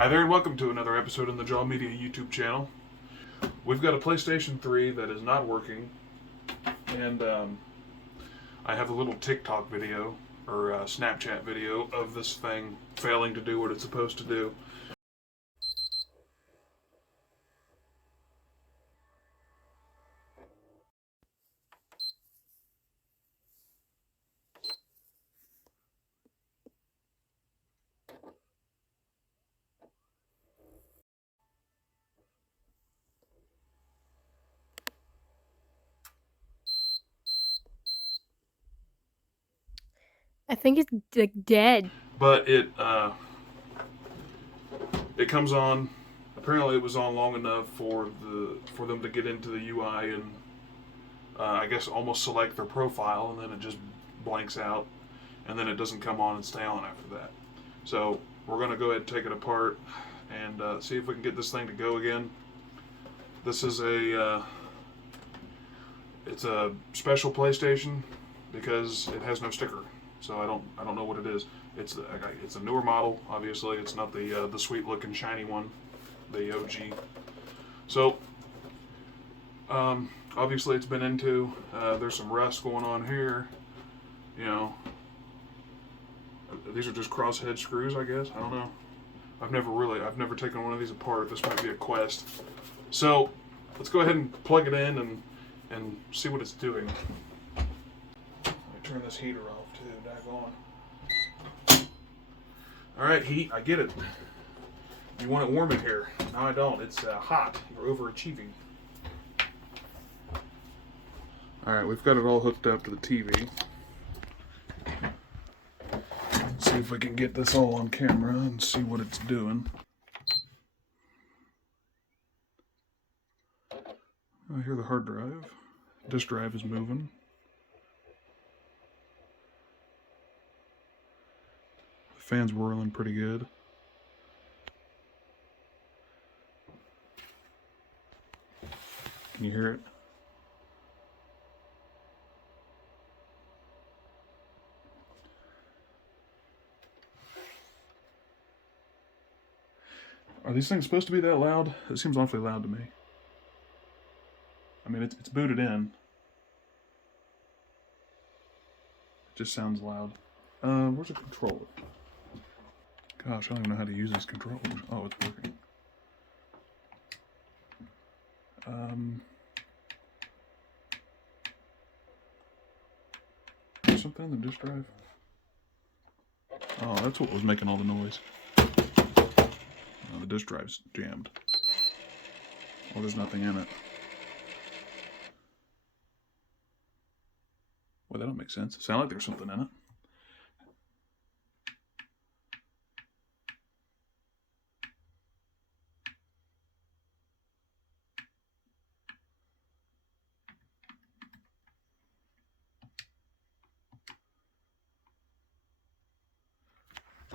Hi there and welcome to another episode on the Jaw Media YouTube channel. We've got a PlayStation 3 that is not working, and I have a little TikTok video, or Snapchat video, of this thing failing to do what it's supposed to do. I think it's like dead. But it comes on. Apparently, it was on long enough for them to get into the UI and I guess almost select their profile, and then it just blanks out, and then it doesn't come on and stay on after that. So we're going to go ahead and take it apart and see if we can get this thing to go again. This is it's a special PlayStation because it has no sticker, so I don't know what it is. It's a newer model, obviously. It's not the sweet looking shiny one, the OG. So obviously it's been into. There's some rust going on here. You know, these are just crosshead screws, I guess. I don't know. I've never taken one of these apart. This might be a quest. So let's go ahead and plug it in and see what it's doing. Let me turn this heater off too. Daggone. All right, heat. I get it. You want it warm in here. No, I don't. It's hot. You're overachieving. All right, we've got it all hooked up to the TV. Let's see if we can get this all on camera and see what it's doing. I hear the hard drive. Disk drive is moving. The fan's whirling pretty good. Can you hear it? Are these things supposed to be that loud? It seems awfully loud to me. I mean, it's booted in. It just sounds loud. Where's the controller? Gosh, I don't even know how to use this controller. Oh, it's working. There's something in the disk drive. Oh, that's what was making all the noise. The disk drive's jammed. Well, there's nothing in it. Well, that don't make sense. It sounds like there's something in it.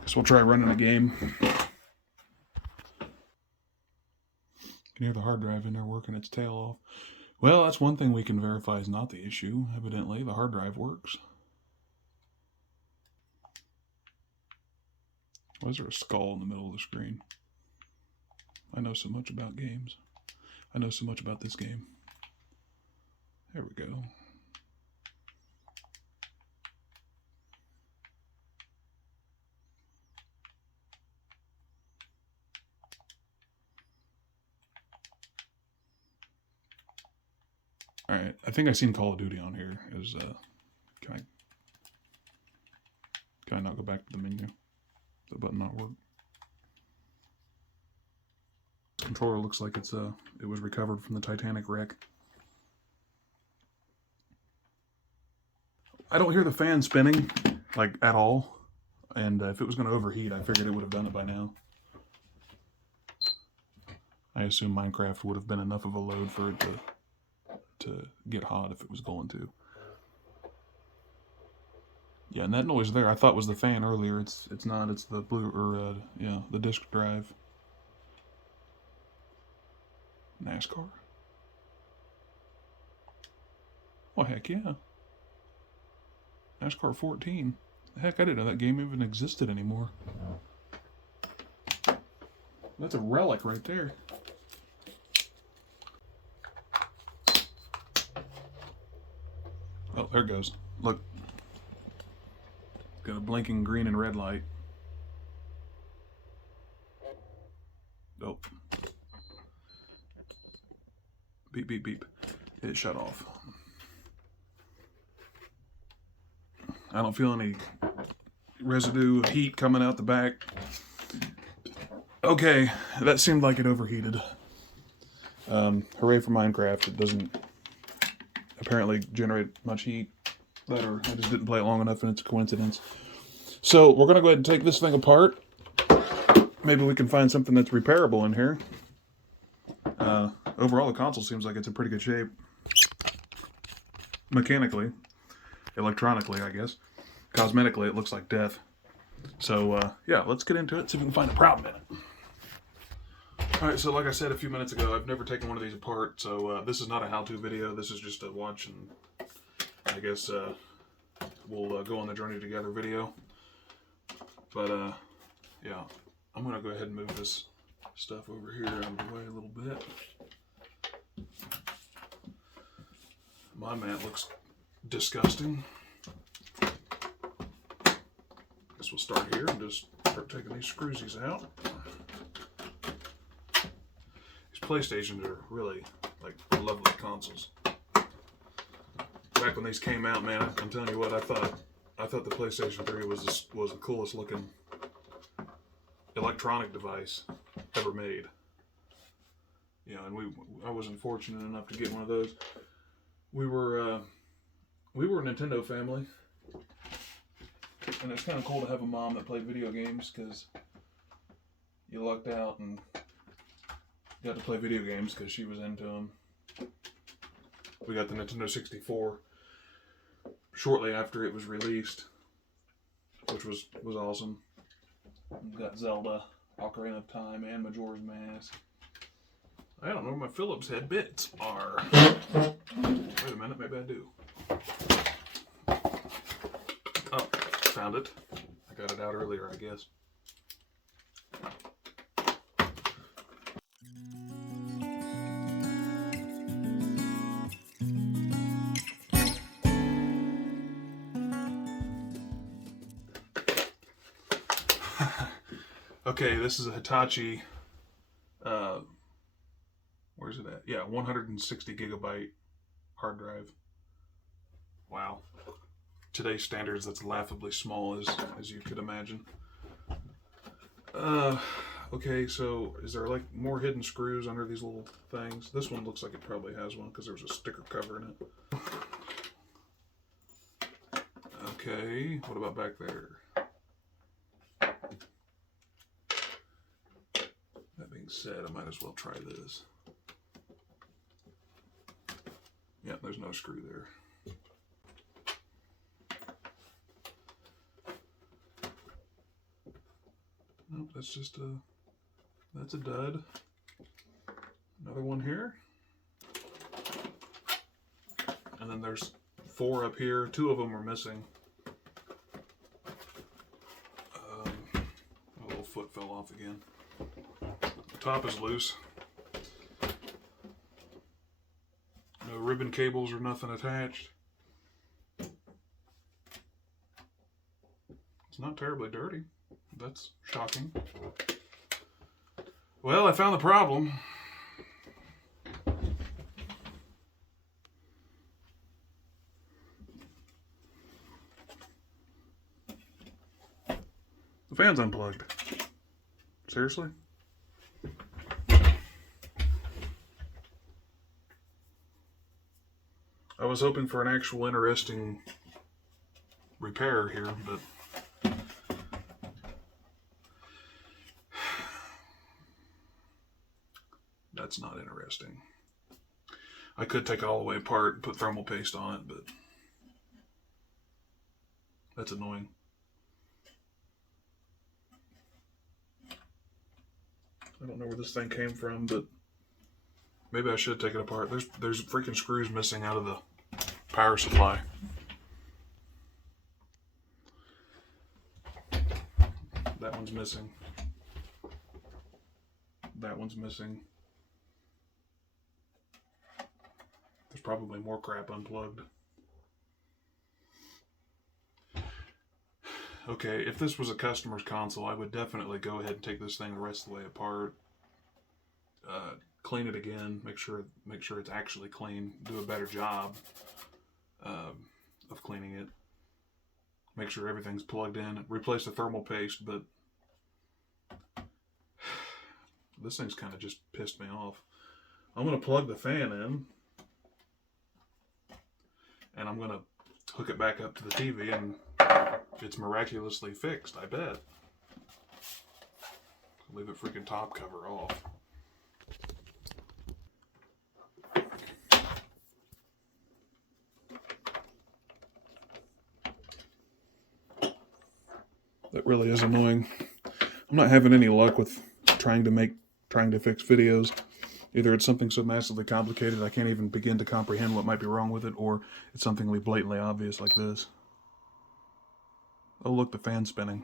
Guess we'll try running a game. You can hear the hard drive in there working its tail off. Well, that's one thing we can verify is not the issue. Evidently, the hard drive works. Why is there a skull in the middle of the screen? I know so much about games. I know so much about this game. There we go. Alright, I think I seen Call of Duty on here. Can I not go back to the menu? The button not work? Controller looks like it was recovered from the Titanic wreck. I don't hear the fan spinning, like, at all. And if it was going to overheat, I figured it would have done it by now. I assume Minecraft would have been enough of a load for it to get hot if it was going to. Yeah, and that noise there I thought was the fan earlier. It's not. It's the the disk drive. NASCAR? Oh, heck yeah. NASCAR 14. Heck, I didn't know that game even existed anymore. That's a relic right there. Oh, there it goes. Look. Got a blinking green and red light. Oh. Beep, beep, beep. It shut off. I don't feel any residue of heat coming out the back. Okay, that seemed like it overheated. Hooray for Minecraft. It doesn't apparently generate much heat. Or I just didn't play it long enough and it's a coincidence. So we're going to go ahead and take this thing apart. Maybe we can find something that's repairable in here. Overall, the console seems like it's in pretty good shape. Mechanically. Electronically, I guess. Cosmetically, it looks like death. So, yeah, let's get into it, see if we can find a problem in it. Alright, so like I said a few minutes ago, I've never taken one of these apart, so this is not a how-to video. This is just a watch and I guess we'll go on the journey together video. But, yeah, I'm going to go ahead and move this stuff over here out of the way a little bit. My mat looks disgusting. Guess we'll start here and just start taking these screwsies out. These PlayStations are really like lovely consoles. Back when these came out, man, I'm telling you what, I thought the PlayStation 3 was the coolest looking electronic device ever made. You know, and I wasn't fortunate enough to get one of those. We were a Nintendo family, and it's kind of cool to have a mom that played video games because you lucked out and got to play video games because she was into them. We got the Nintendo 64 shortly after it was released, which was awesome. We got Zelda, Ocarina of Time, and Majora's Mask. I don't know where my Phillips head bits are. Wait a minute, maybe I do. Oh, found it. I got it out earlier, I guess. Okay, this is a Hitachi, where's it at? Yeah, 160 gigabyte hard drive. Wow. Today's standards, that's laughably small, as you could imagine. Okay, so is there like more hidden screws under these little things? This one looks like it probably has one because there's a sticker cover in it. Okay, what about back there? That being said, I might as well try this. Yeah, there's no screw there. Nope, that's a dud. Another one here. And then there's 4 up here. 2 of them are missing. A little foot fell off again. The top is loose. No ribbon cables or nothing attached. It's not terribly dirty. That's shocking. Well, I found the problem. The fan's unplugged. Seriously? I was hoping for an actual interesting repair here, but that's not interesting. I could take it all the way apart and put thermal paste on it, but that's annoying. I don't know where this thing came from, but maybe I should take it apart. There's freaking screws missing out of the power supply. That one's missing. That one's missing. There's probably more crap unplugged. Okay, if this was a customer's console, I would definitely go ahead and take this thing the rest of the way apart. Clean it again, make sure it's actually clean, do a better job of cleaning it. Make sure everything's plugged in, replace the thermal paste, but this thing's kind of just pissed me off. I'm going to plug the fan in, and I'm going to hook it back up to the TV, and it's miraculously fixed, I bet. Leave the freaking top cover off. That really is annoying. I'm not having any luck with trying to fix videos. Either it's something so massively complicated I can't even begin to comprehend what might be wrong with it, or it's something blatantly obvious like this. Oh look, the fan's spinning.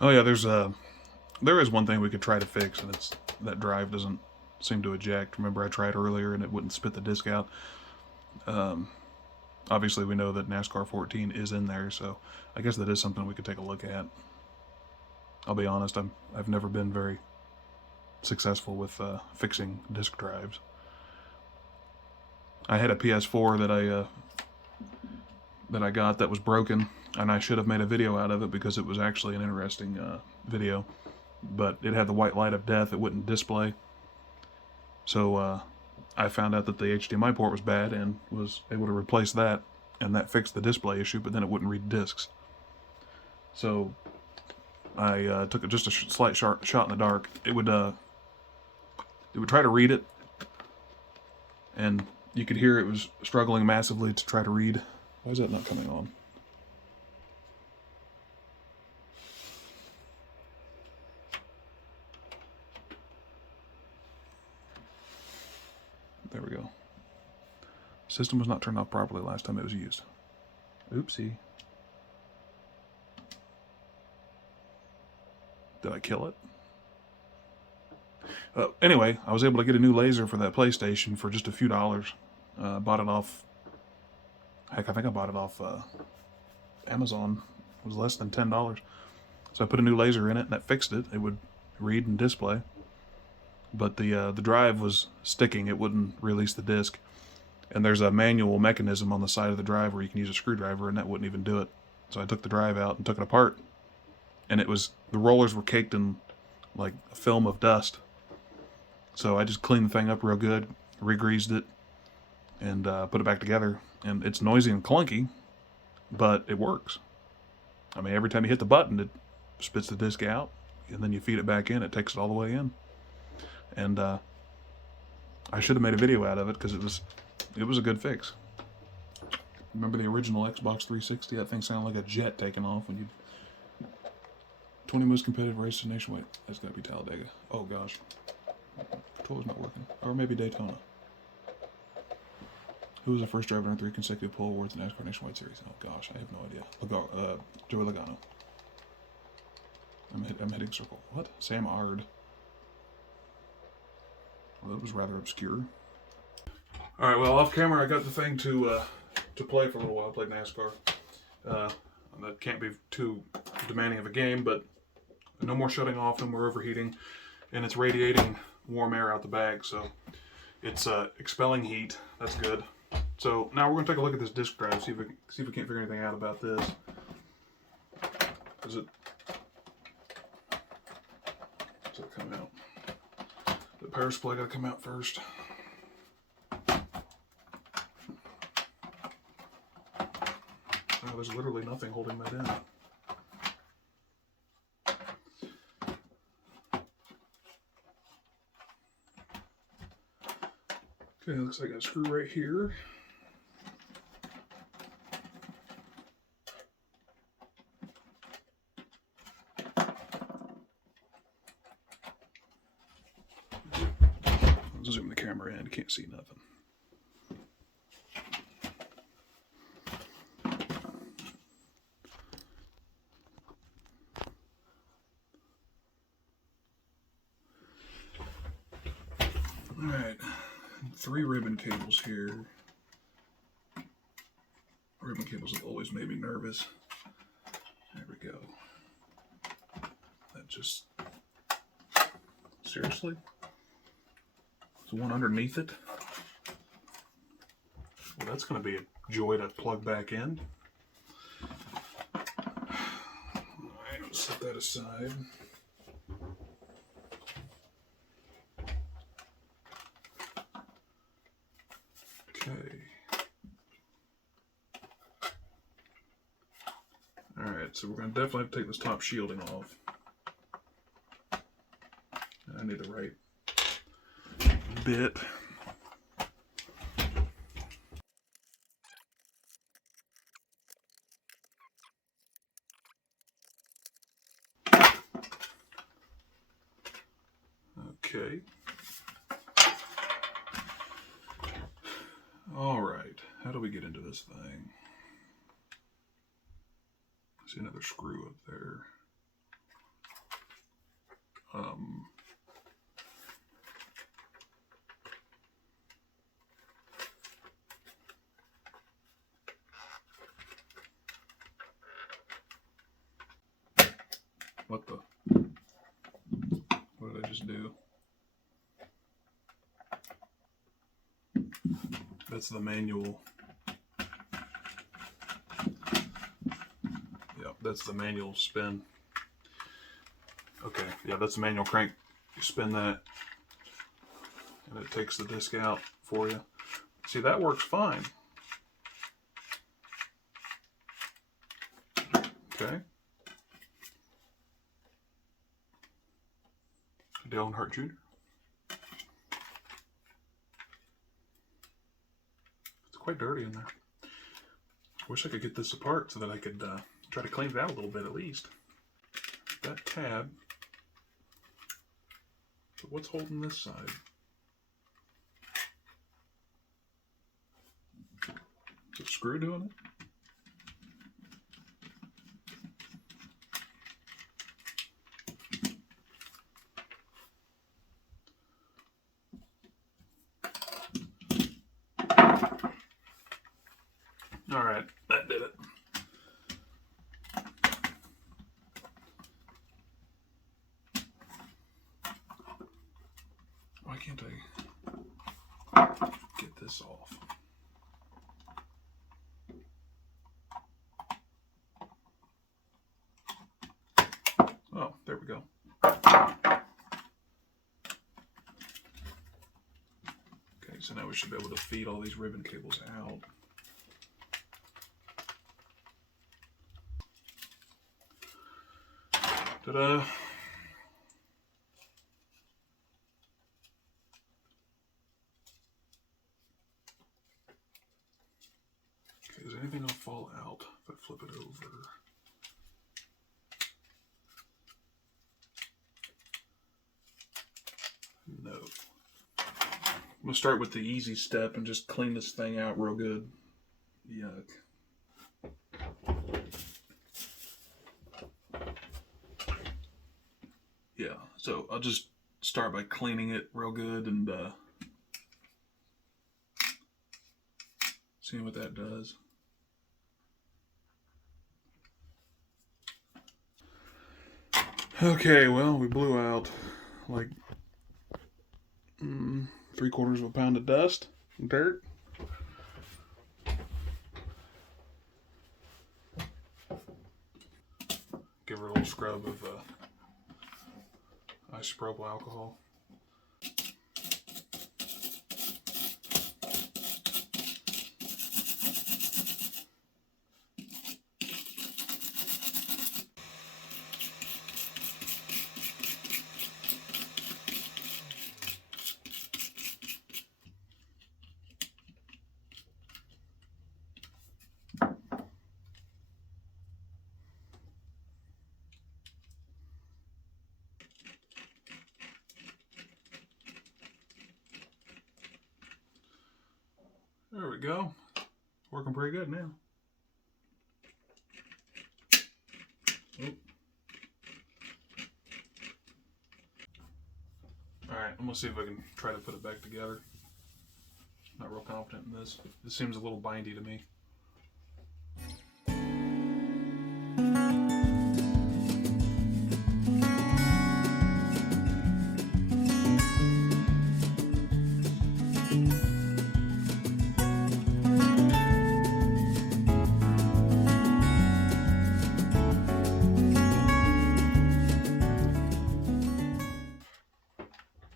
Oh yeah, there is one thing we could try to fix, and it's that drive doesn't seem to eject. Remember I tried earlier and it wouldn't spit the disc out. Obviously we know that NASCAR 14 is in there, so I guess that is something we could take a look at. I'll be honest, I've never been very successful with fixing disk drives. I had a PS4 that I got that was broken, and I should have made a video out of it because it was actually an interesting video, but it had the white light of death. It wouldn't display. So I found out that the HDMI port was bad and was able to replace that, and that fixed the display issue, but then it wouldn't read discs. So I took just a slight shot in the dark. It would try to read it, and you could hear it was struggling massively to try to read. Why is that not coming on? There we go. System was not turned off properly last time it was used. Oopsie. Did I kill it? Anyway, I was able to get a new laser for that PlayStation for just a few dollars. Bought it off... Heck, I think I bought it off Amazon. It was less than $10. So I put a new laser in it, and that fixed it. It would read and display. But the drive was sticking. It wouldn't release the disc. And there's a manual mechanism on the side of the drive where you can use a screwdriver, and that wouldn't even do it. So I took the drive out and took it apart. And the rollers were caked in like a film of dust. So I just cleaned the thing up real good, re-greased it, and put it back together. And it's noisy and clunky, but it works. I mean, every time you hit the button, it spits the disc out, and then you feed it back in, it takes it all the way in. And I should have made a video out of it because it was a good fix. Remember the original Xbox 360? That thing sounded like a jet taking off when you... 20 most competitive races nationwide. That's got to be Talladega. Oh gosh. Controller's not working. Or maybe Daytona. Who was the first driver to earn 3 consecutive pole awards in the NASCAR Nationwide Series? Oh gosh, I have no idea. Joey Logano. I'm hitting circle. What? Sam Ard. Well, that was rather obscure. Alright, well, off camera I got the thing to play for a little while, played NASCAR. That can't be too demanding of a game, but no more shutting off, no more overheating, and it's radiating warm air out the bag, so it's expelling heat. That's good. So now we're going to take a look at this disk drive, see if we can't figure anything out about this. Does it come out? The power supply got to come out first. Oh, there's literally nothing holding that in. Okay, looks like I got a screw right here. I'll zoom the camera in, you can't see nothing. 3 ribbon cables here. Ribbon cables have always made me nervous. There we go. That just... Seriously? There's one underneath it? Well, that's going to be a joy to plug back in. Alright, let's set that aside. Okay. Alright, so we're going to definitely have to take this top shielding off. I need the right bit. Okay. All right. How do we get into this thing? I see another screw up there. What the? What did I just do? That's the manual. Yep, that's the manual spin. Okay, yeah, that's the manual crank. You spin that, and it takes the disc out for you. See, that works fine. Okay. Dale Earnhardt Jr. It's quite dirty in there. Wish I could get this apart so that I could try to clean it out a little bit at least. That tab. But what's holding this side? Is it screw doing it? All right, that did it. Why can't I get this off? Oh, there we go. Okay, so now we should be able to feed all these ribbon cables out. Ta-da! Okay, is anything gonna fall out if I flip it over? No. I'm gonna start with the easy step and just clean this thing out real good. Yuck. Yeah, so I'll just start by cleaning it real good and seeing what that does. Okay, well, we blew out like 3/4 of a pound of dust and dirt. Give her a little scrub of isopropyl alcohol. There we go. Working pretty good now. Oh. Alright, I'm gonna see if I can try to put it back together. Not real confident in this. This seems a little bindy to me.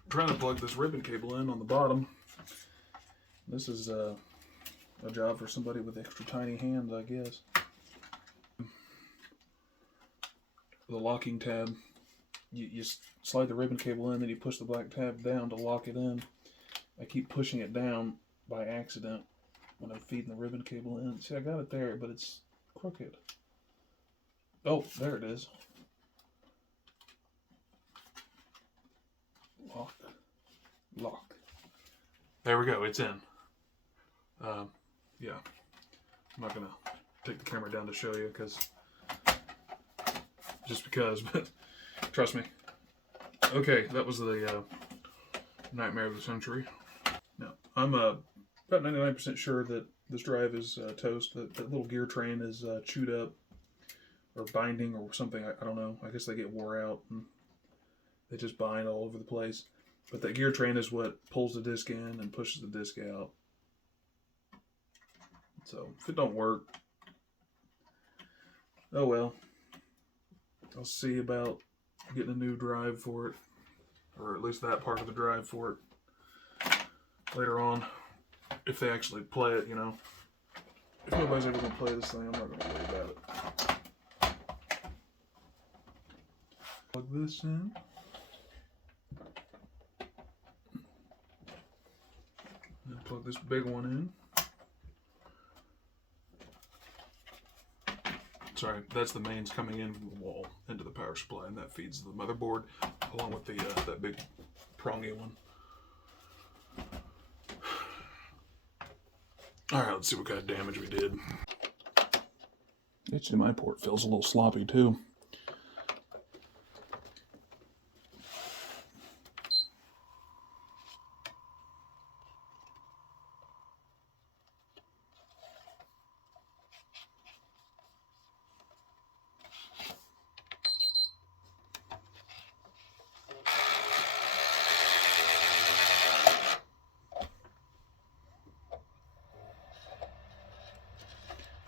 Trying to plug this ribbon cable in on the bottom. This is a job for somebody with extra tiny hands, I guess. The locking tab, you slide the ribbon cable in, then you push the black tab down to lock it in. I keep pushing it down by accident when I'm feeding the ribbon cable in. See, I got it there, but it's crooked. Oh, there it is. Lock. There we go, it's in. Yeah, I'm not gonna take the camera down to show you just because, but trust me. Okay, that was the nightmare of the century. Now, I'm about 99% sure that this drive is toast. That little gear train is chewed up or binding or something. I don't know. I guess they get wore out and they just bind all over the place. But that gear train is what pulls the disc in and pushes the disc out. So if it don't work, oh well. I'll see about getting a new drive for it, or at least that part of the drive for it later on, if they actually play it, you know. If nobody's ever going to play this thing, I'm not going to worry about it. Plug this in. And plug this big one in. Sorry, that's the mains coming in from the wall into the power supply, and that feeds the motherboard along with the that big prongy one. All right, let's see what kind of damage we did. HDMI port feels a little sloppy too.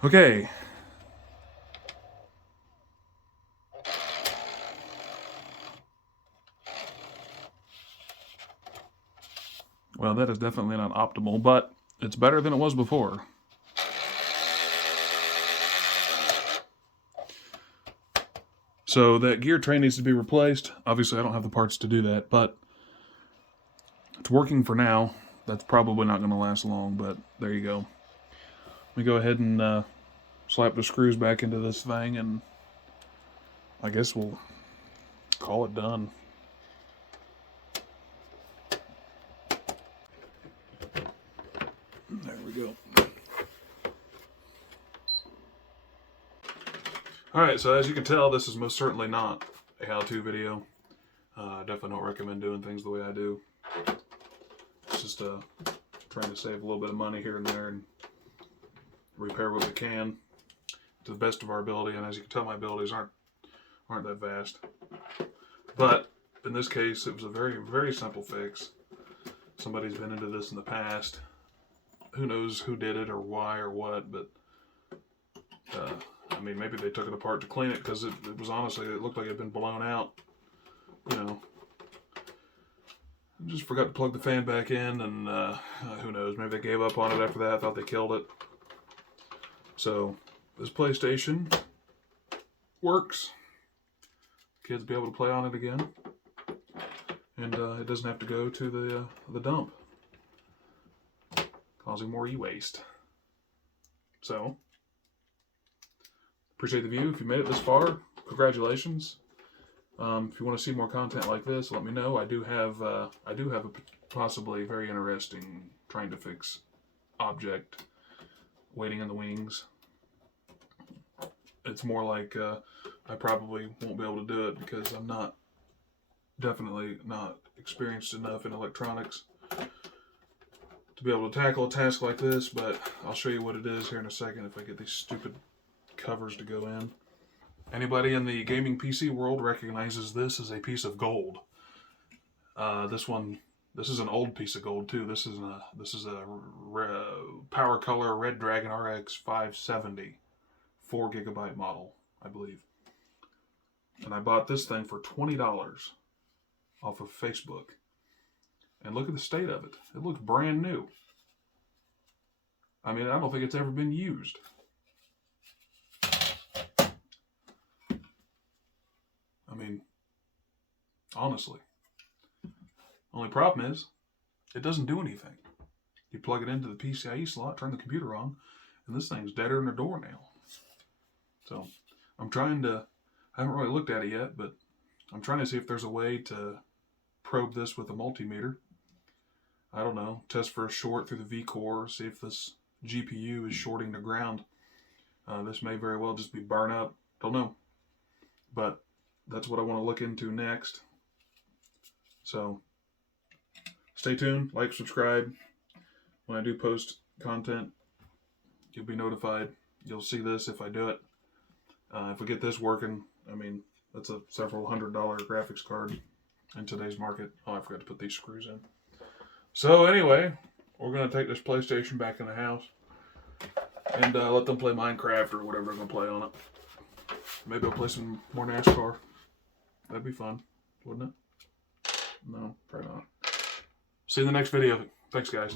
Okay. Well, that is definitely not optimal, but it's better than it was before. So that gear train needs to be replaced. Obviously, I don't have the parts to do that, but it's working for now. That's probably not going to last long, but there you go. Let me go ahead and slap the screws back into this thing, and I guess we'll call it done. There we go. Alright, so as you can tell, this is most certainly not a how-to video. I definitely don't recommend doing things the way I do. It's just trying to save a little bit of money here and there and repair what we can to the best of our ability. And as you can tell, my abilities aren't that vast. But in this case, it was a very, very simple fix. Somebody's been into this in the past. Who knows who did it or why or what, but I mean, maybe they took it apart to clean it because it was honestly, it looked like it had been blown out. You know, just forgot to plug the fan back in, and who knows, maybe they gave up on it after that, thought they killed it. So this PlayStation works. Kids will be able to play on it again, and it doesn't have to go to the dump, causing more e-waste. So appreciate the view. If you made it this far, congratulations. If you want to see more content like this, let me know. I do have a possibly very interesting trying to fix object waiting in the wings. It's more like I probably won't be able to do it because I'm definitely not experienced enough in electronics to be able to tackle a task like this, but I'll show you what it is here in a second if I get these stupid covers to go in. Anybody in the gaming PC world recognizes this as a piece of gold. This is an old piece of gold too. This is a Power Color Red Dragon RX 570, 4GB model, I believe. And I bought this thing for $20 off of Facebook. And look at the state of it. It looks brand new. I mean, I don't think it's ever been used. I mean, honestly. Only problem is, it doesn't do anything. You plug it into the PCIe slot, turn the computer on, and this thing's deader than a doornail. So, I haven't really looked at it yet, but I'm trying to see if there's a way to probe this with a multimeter. I don't know, test for a short through the V-core, see if this GPU is shorting to ground. This may very well just be burn up, don't know. But that's what I want to look into next. So, stay tuned, like, subscribe. When I do post content, you'll be notified. You'll see this if I do it. If we get this working, I mean, that's a several $100 graphics card in today's market. Oh, I forgot to put these screws in. So anyway, we're going to take this PlayStation back in the house and let them play Minecraft or whatever they're going to play on it. Maybe I'll play some more NASCAR. That'd be fun, wouldn't it? No, probably not. See you in the next video. Thanks, guys.